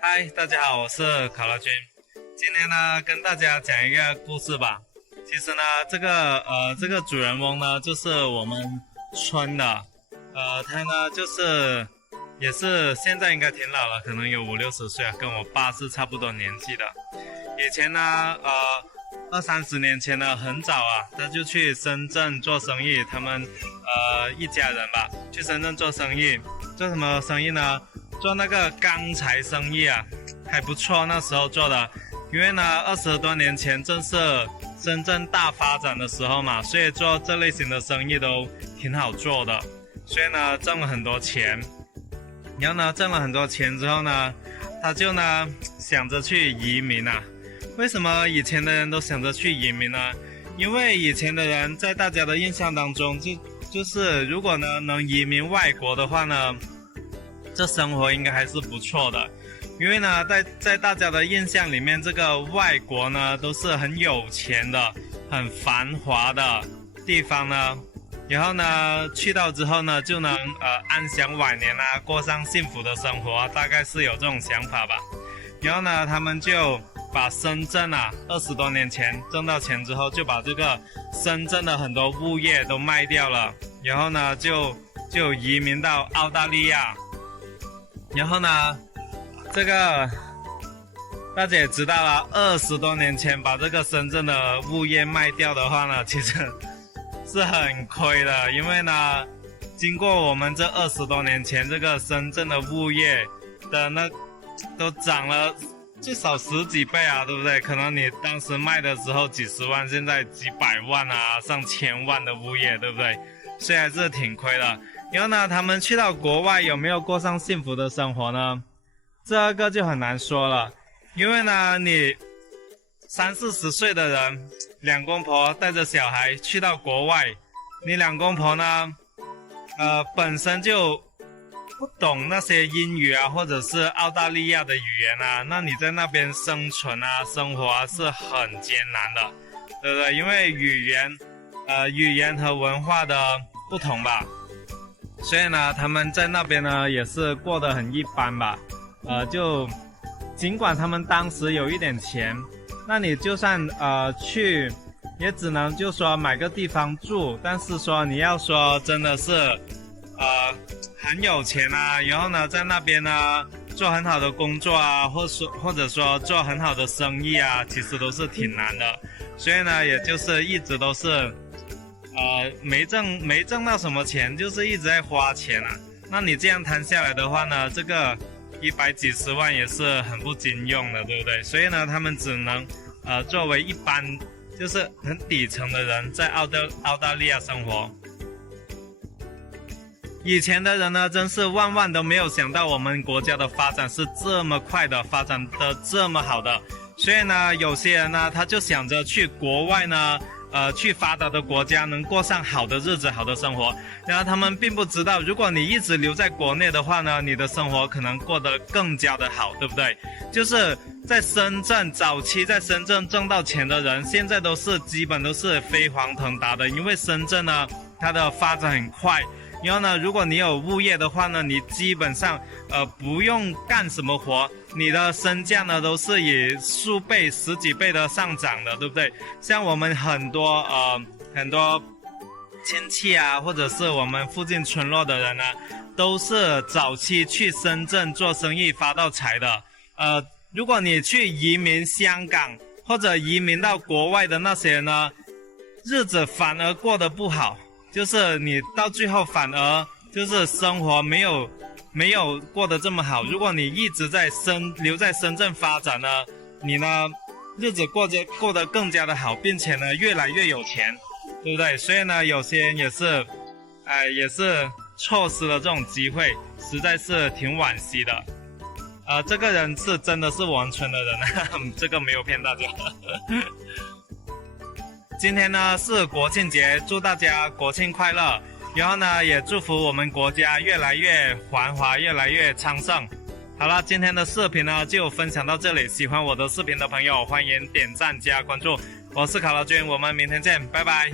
嗨，大家好，我是考拉君。今天呢，跟大家讲一个故事吧。其实呢，这个主人翁呢，就是我们村的。他呢，也是现在应该挺老了，可能有50-60岁啊，跟我爸是差不多年纪的。以前呢，20-30年前呢，很早啊，他就去深圳做生意。他们一家人吧，去深圳做生意。做什么生意呢？做那个钢材生意啊，还不错，那时候做的。因为呢，20多年前正是深圳大发展的时候嘛，所以做这类型的生意都挺好做的。所以呢，挣了很多钱。然后呢，挣了很多钱之后呢，他就呢想着去移民啊。为什么以前的人都想着去移民呢？因为以前的人在大家的印象当中，就是如果呢能移民外国的话呢，这生活应该还是不错的。因为呢，在大家的印象里面，这个外国呢都是很有钱的、很繁华的地方呢。然后呢，去到之后呢，就能安享晚年啊，过上幸福的生活啊，大概是有这种想法吧。然后呢，他们就把深圳啊，20多年前挣到钱之后，就把这个深圳的很多物业都卖掉了，然后呢，就移民到澳大利亚。然后呢，这个大家也知道了，20多年前把这个深圳的物业卖掉的话呢，其实是很亏的。因为呢，经过我们这20多年前，这个深圳的物业的都涨了最少10几倍啊，对不对？可能你当时卖的时候几十万，现在几百万啊，上千万的物业，对不对？所以还是挺亏的。然后呢，他们去到国外有没有过上幸福的生活呢？这个就很难说了。因为呢，你30-40岁的人，两公婆带着小孩去到国外，你两公婆呢，本身就不懂那些英语啊，或者是澳大利亚的语言啊，那你在那边生存啊、生活啊是很艰难的，对不对？因为语言和文化的不同吧。所以呢，他们在那边呢也是过得很一般吧。就尽管他们当时有一点钱，那你就算去，也只能就说买个地方住。但是说你要说真的是很有钱啊，然后呢在那边呢做很好的工作啊，或者说做很好的生意啊，其实都是挺难的。所以呢，也就是一直都是没挣到什么钱，就是一直在花钱啊。那你这样摊下来的话呢，这个100几十万也是很不经用的，对不对？所以呢，他们只能作为一般就是很底层的人，在澳大利亚生活。以前的人呢，真是万万都没有想到我们国家的发展是这么快的，发展的这么好的。所以呢，有些人呢，他就想着去国外呢，去发达的国家能过上好的日子、好的生活。然后他们并不知道，如果你一直留在国内的话呢，你的生活可能过得更加的好，对不对？就是在深圳早期在深圳挣到钱的人，现在基本都是飞黄腾达的。因为深圳呢，它的发展很快。然后呢，如果你有物业的话呢，你基本上不用干什么活，你的身价呢都是以数倍、10几倍的上涨的，对不对？像我们很多亲戚啊，或者是我们附近村落的人呢，都是早期去深圳做生意发到财的。如果你去移民香港或者移民到国外的那些人呢，日子反而过得不好。就是你到最后反而就是生活没有过得这么好。如果你一直留在深圳发展呢，你呢日子过得更加的好，并且呢越来越有钱，对不对？所以呢，有些人也是错失了这种机会，实在是挺惋惜的。这个人是真的是我们村的人，这个没有骗大家。今天呢是国庆节，祝大家国庆快乐。然后呢，也祝福我们国家越来越繁华，越来越昌盛。好了，今天的视频呢就分享到这里。喜欢我的视频的朋友，欢迎点赞加关注。我是卡拉君，我们明天见，拜拜。